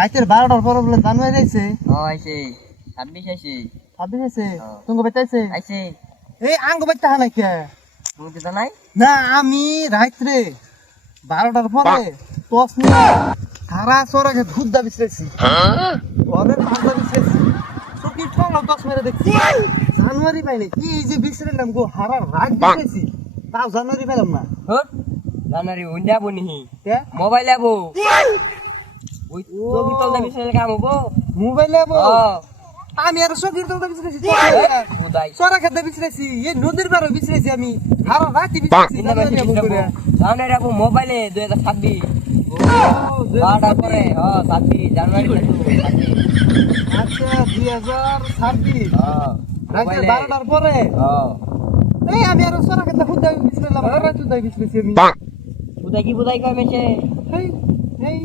রাতের 12টার পরে বলে জানুয়ারি আইছে। আইছে 26 আইছে। 26 আইছে তুমি বেতাইছে আইছে এই আঙ্গ বেতা হানাই কে তুমি তো জানাই না আমি রাত্রে 12টার পরে টস নিয়ে সারা সরাকে ঘুরদা বিছরেছি ওদের পাঁচটা বিছরেছি চকি ঠোলা টস মেরে দেখছি জানুয়ারি পাইলে কি এই যে বিছরেলাম গো হারা রাত বিছরেছি তাও জানুয়ারি পেলাম না হট জানারি উন্ডা বনি কে মোবাইল আবো ওই চোখি তল দাবি সেল কাম হবো মোবাইলে আবো হ্যাঁ আমি আর চকি ঠোলা বিছরেছি বুদাই সরা খেতে বিছরেছি এই নদীর পারে বিছরেছি আমি হারা রাত বিছরেছি জানুয়ারি আবো করে জানারি আবো মোবাইলে 2026 বারোটার পরে 26 জানুয়ারি আচ্ছা 2026 রাতে মোবাইলে 12টার পরে এই আমি আর সরা খেতে খুদ দাবি বিছরেলাম আর রাত দাবি বিছরেছি আমি বুদাই কি বুদাই কয় মেশে এই এই